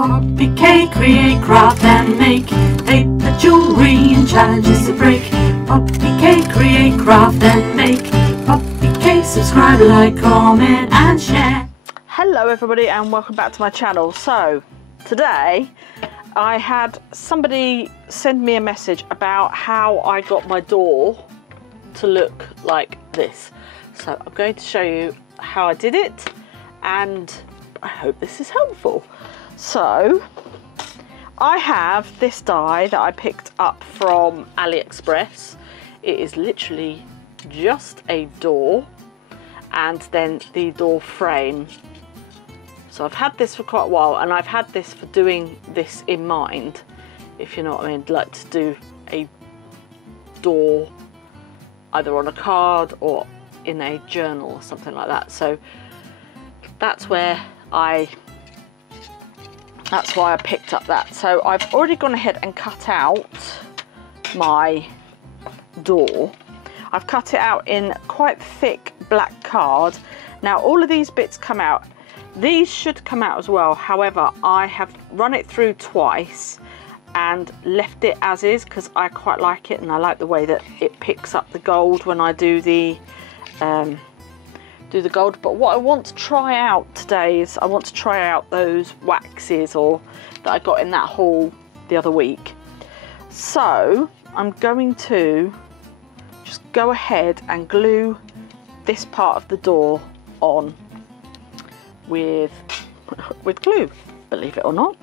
PoppyK, create, craft and make paper jewelry and challenges to break. PoppyK, create, craft and make. PoppyK, subscribe, like, comment and share. Hello everybody and welcome back to my channel. So today I had somebody send me a message about how I got my door to look like this. So I'm going to show you how I did it and I hope this is helpful. So I have this die that I picked up from AliExpress. It is literally just a door and then the door frame. So I've had this for quite a while and I've had this for doing this in mind, if you know what I mean, like to do a door either on a card or in a journal or something like that. So that's why I picked up that. So I've already gone ahead and cut out my door. I've cut it out in quite thick black card. Now all of these bits come out. These should come out as well. However, I have run it through twice and left it as is because I quite like it and I like the way that it picks up the gold when I do the gold. But what I want to try out today is I want to try out those waxes that I got in that haul the other week. So I'm going to just go ahead and glue this part of the door on with glue, believe it or not.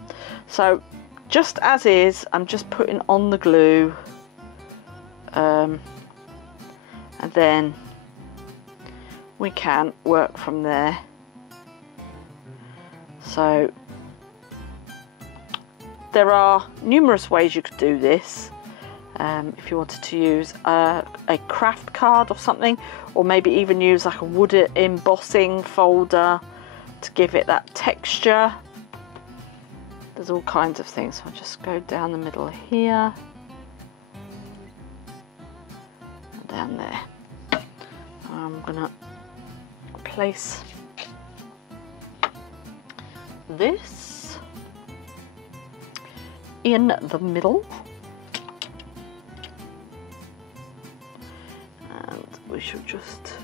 So just as is, I'm just putting on the glue and then we can work from there. So there are numerous ways you could do this. If you wanted to use a craft card or something, or maybe even use like a wood embossing folder to give it that texture. There's all kinds of things. So I'll just go down the middle here and down there. I'm gonna place this in the middle and we should just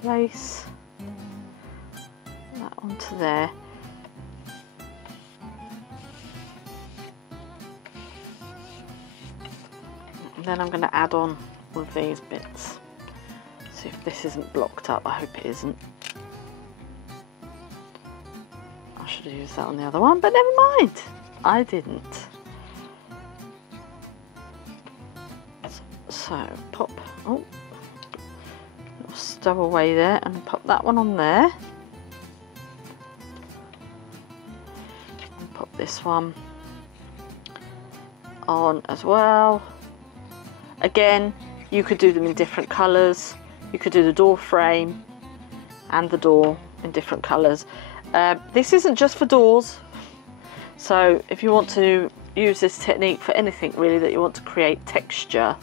place that onto there. And then I'm going to add on all of these bits. See if this isn't blocked up. I hope it isn't. I should have used that on the other one, but never mind. I didn't. So pop, oh, little stow away there and pop that one on there. And pop this one on as well. Again, you could do them in different colours. You could do the door frame and the door in different colours. This isn't just for doors. So if you want to use this technique for anything really that you want to create texture,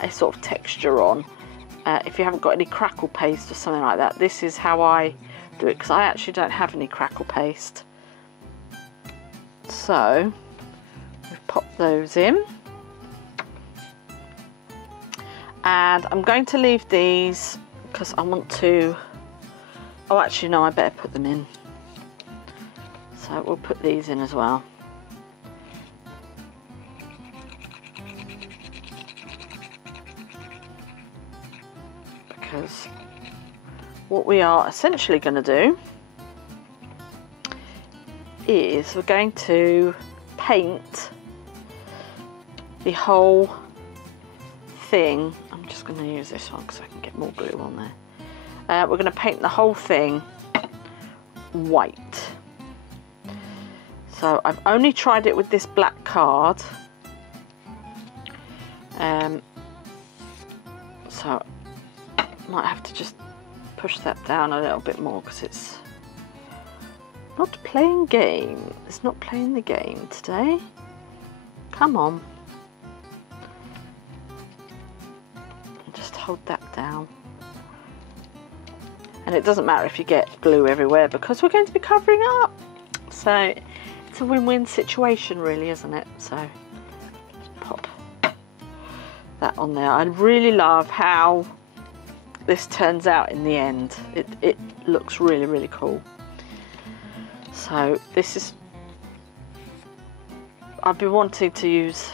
a sort of texture on, if you haven't got any crackle paste or something like that, this is how I do it because I actually don't have any crackle paste. So we've popped those in. And I'm going to leave these because I want to, oh actually no, I better put them in. So we'll put these in as well. Because what we are essentially going to do is we're going to paint the whole thing. I'm just going to use this one because I can get more glue on there. We're going to paint the whole thing white. So I've only tried it with this black card. So I might have to just push that down a little bit more because it's not playing game. It's not playing the game today. Come on. Just hold that down. And it doesn't matter if you get glue everywhere because we're going to be covering up. So it's a win-win situation really, isn't it? So just pop that on there. I really love how this turns out in the end. It looks really, really cool. So this is, I've been wanting to use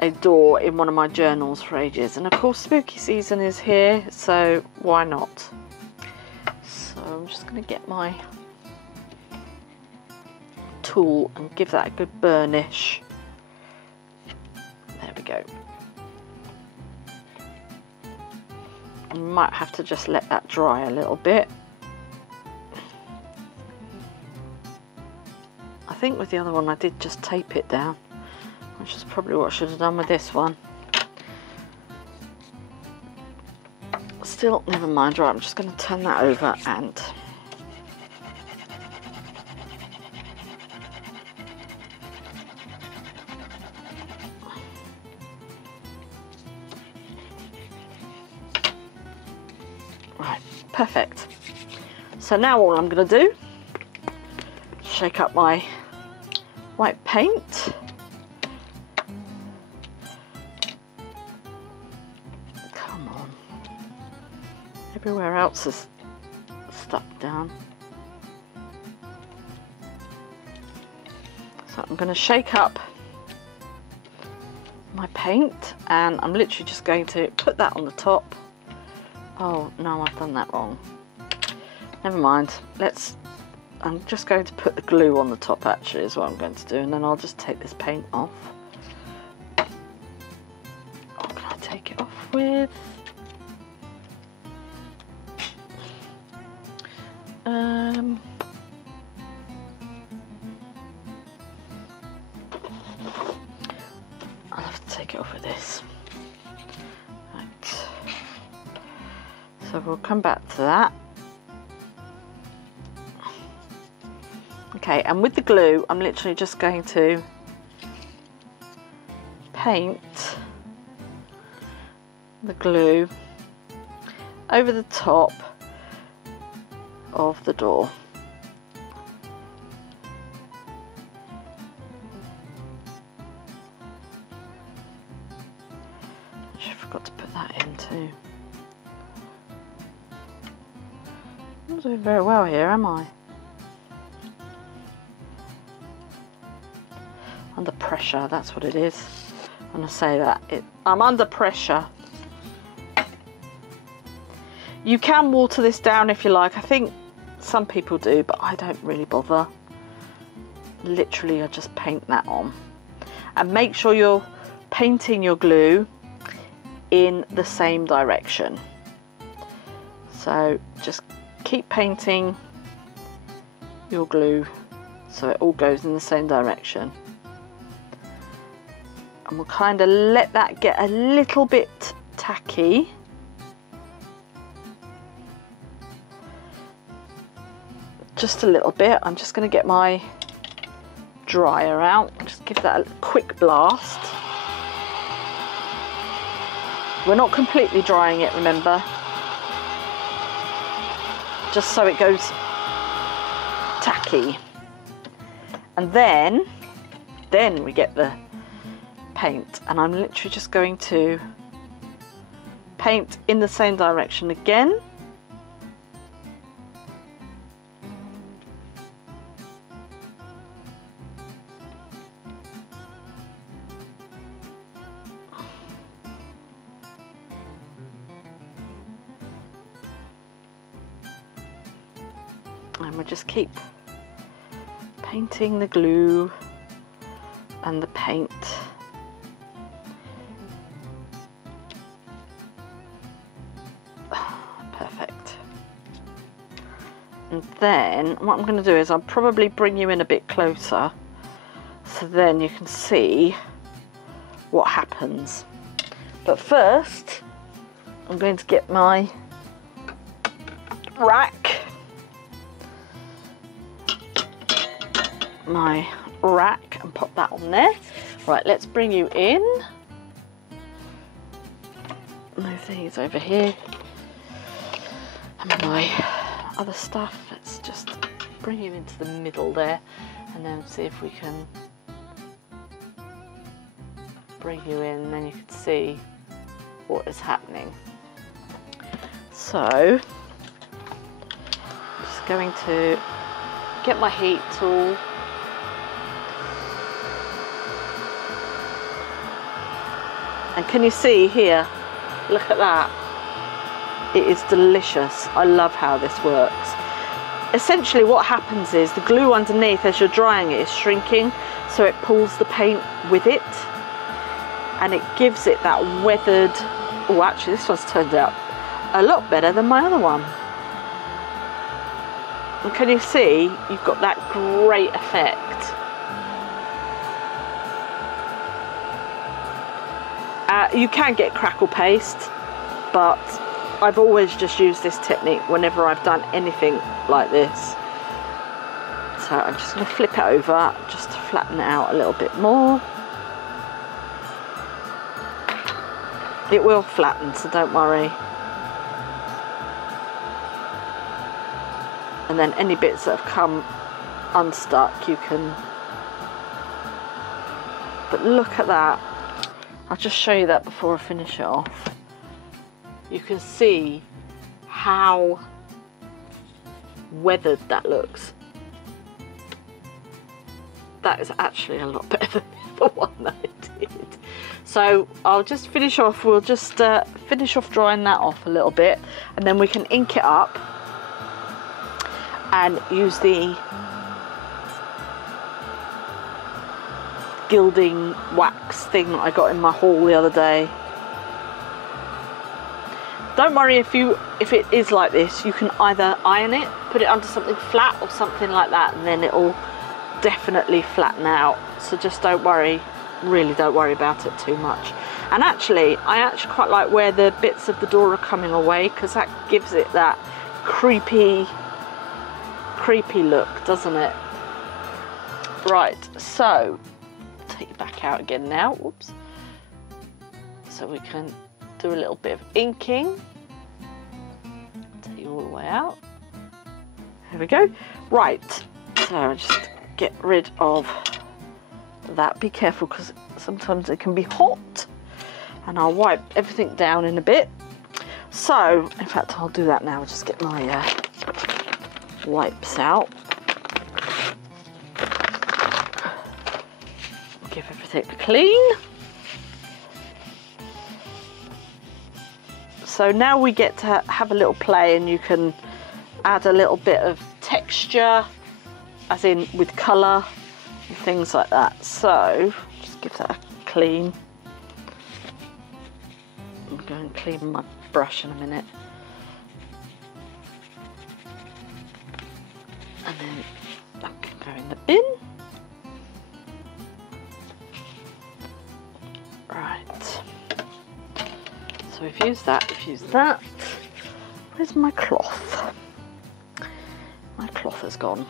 a door in one of my journals for ages, and of course spooky season is here, so why not? So I'm just going to get my tool and give that a good burnish. There we go. I might have to just let that dry a little bit. I think with the other one I did just tape it down, which is probably what I should have done with this one. Still, never mind. Right, I'm just going to turn that over and right, perfect. So now all I'm going to do, shake up my white paint. Come on. Everywhere else is stuck down. So I'm going to shake up my paint, and I'm literally just going to put that on the top. Oh no, I've done that wrong. Never mind. I'm just going to put the glue on the top actually is what I'm going to do, and then I'll just take this paint off. What can I take it off with? I'll have to take it off with this. Right. So we'll come back to that. Okay, and with the glue, I'm literally just going to paint the glue over the top of the door. I forgot to put that in too. I'm not doing very well here, am I? Under pressure, that's what it is. When I say that, I'm under pressure. You can water this down if you like. I think some people do, but I don't really bother. Literally, I just paint that on. And make sure you're painting your glue in the same direction. So just keep painting your glue so it all goes in the same direction. And we'll kind of let that get a little bit tacky. Just a little bit. I'm just going to get my dryer out. Just give that a quick blast. We're not completely drying it, remember. Just so it goes tacky. And then we get the paint, and I'm literally just going to paint in the same direction again. And we'll just keep painting the glue and the paint. Perfect. And then what I'm going to do is I'll probably bring you in a bit closer so then you can see what happens. But first I'm going to get my rack. And pop that on there. Right, let's bring you in. Move these over here. And my other stuff. Let's just bring you into the middle there, and then see if we can bring you in, and then you can see what is happening. So I'm just going to get my heat tool. And can you see here? Look at that. It is delicious. I love how this works. Essentially what happens is the glue underneath as you're drying it is shrinking, so it pulls the paint with it, and it gives it that weathered. Oh, actually this one's turned out a lot better than my other one. And can you see you've got that great effect? You can get crackle paste, but I've always just used this technique whenever I've done anything like this. So I'm just going to flip it over just to flatten it out a little bit more. It will flatten, so don't worry. And then any bits that have come unstuck, you can... But look at that. I'll just show you that before I finish it off. You can see how weathered that looks. That is actually a lot better than the one that I did. So I'll just finish off, we'll just finish off drying that off a little bit, and then we can ink it up and use the gilding wax thing that I got in my haul the other day. Don't worry if it is like this, you can either iron it, put it under something flat or something like that, and then it'll definitely flatten out. So just don't worry, really don't worry about it too much. And actually, I actually quite like where the bits of the door are coming away, because that gives it that creepy look, doesn't it? Right, so take it back out again now. Whoops. So we can do a little bit of inking. Take you all the way out. There we go. Right, so just get rid of that. Be careful because sometimes it can be hot, and I'll wipe everything down in a bit. So in fact I'll do that now. I'll just get my wipes out. Give everything clean. So now we get to have a little play, and you can add a little bit of texture, as in with colour and things like that. So just give that a clean. I'm going to clean my brush in a minute. And then that can go in the bin. Right. So we've used that, Where's my cloth? My cloth has gone.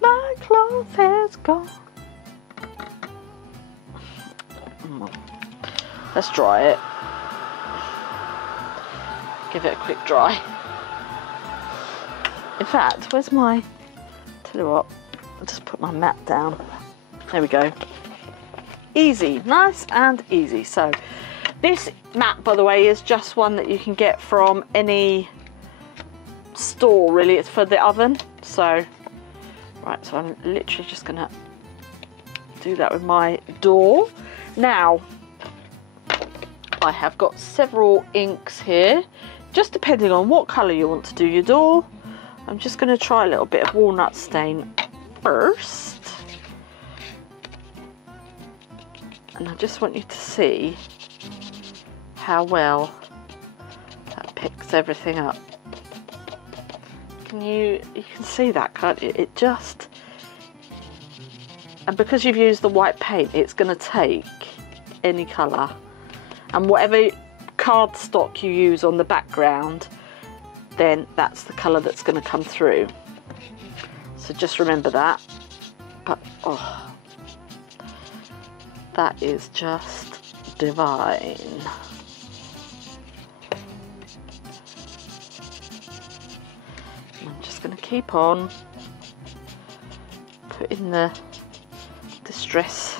My cloth has gone. Let's dry it. Give it a quick dry. In fact, where's my... Tell you what, I'll just put my mat down. There we go. Easy, nice and easy. So this mat, by the way, is just one that you can get from any store, really. It's for the oven. So right, so I'm literally just gonna do that with my door. Now I have got several inks here, just depending on what colour you want to do your door. I'm just going to try a little bit of walnut stain first. And I just want you to see how well that picks everything up. You can see that, can't you? It just... And because you've used the white paint, it's going to take any colour. And whatever cardstock you use on the background, then that's the colour that's going to come through. So just remember that. But oh, that is just divine. I'm just going to keep on putting the distress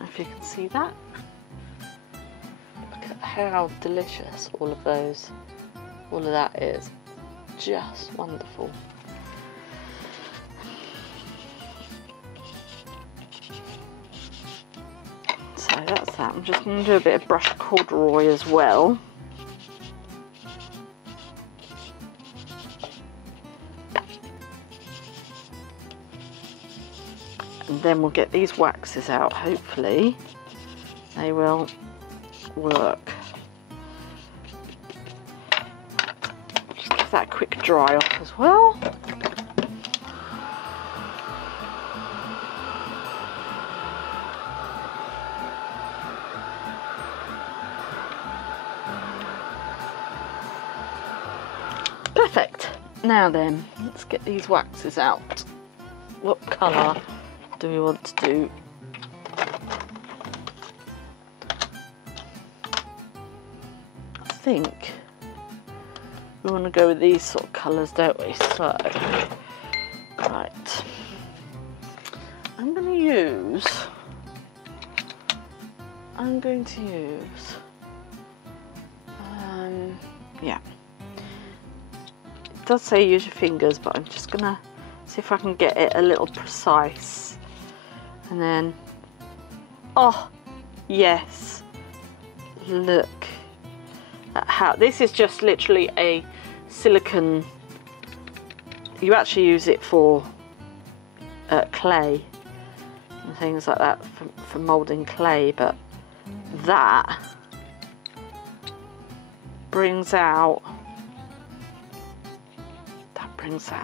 if you can see that. Look at how delicious all of that is. Just wonderful. So that's that. I'm just going to do a bit of brush corduroy as well. And then we'll get these waxes out. Hopefully they will work. Just give that a quick dry off as well. Perfect. Now then, let's get these waxes out. What colour do we want to do? I think we want to go with these sort of colours, don't we? So, right, I'm going to use, yeah, it does say use your fingers, but I'm just going to see if I can get it a little precise. And then, oh yes, look at how, this is just literally a silicone, you actually use it for clay and things like that, for moulding clay, but that brings that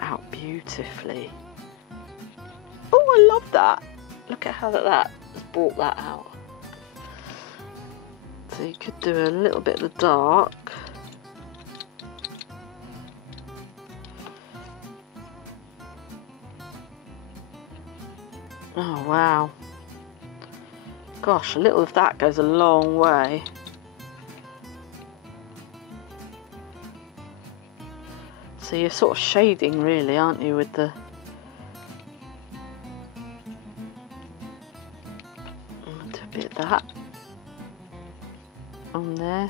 out beautifully. Oh, I love that. Look at how that has brought that out. So you could do a little bit of the dark. Oh wow. Gosh, a little of that goes a long way. So you're sort of shading really, aren't you, with the... do a bit of that on there.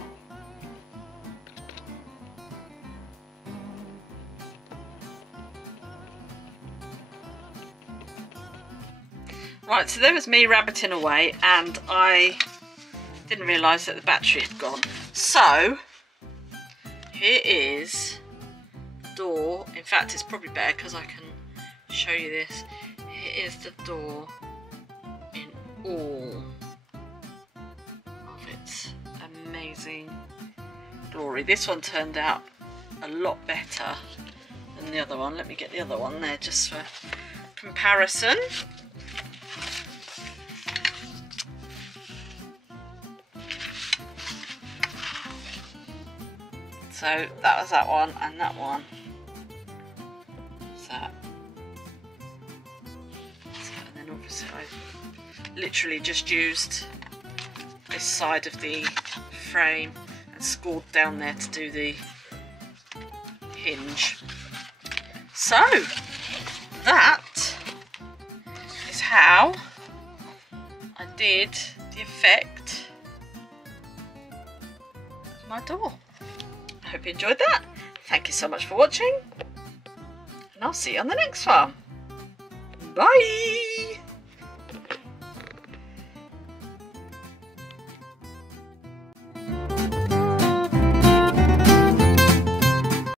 Right, so there was me rabbiting away and I didn't realise that the battery had gone. So here is the door. In fact, it's probably better because I can show you this. Here is the door in all of its amazing glory. This one turned out a lot better than the other one. Let me get the other one there just for comparison. So that was that one and that one. So and then obviously I literally just used this side of the frame and scored down there to do the hinge. So that is how I did the effect of my door. I hope you enjoyed that. Thank you so much for watching, and I'll see you on the next one. Bye!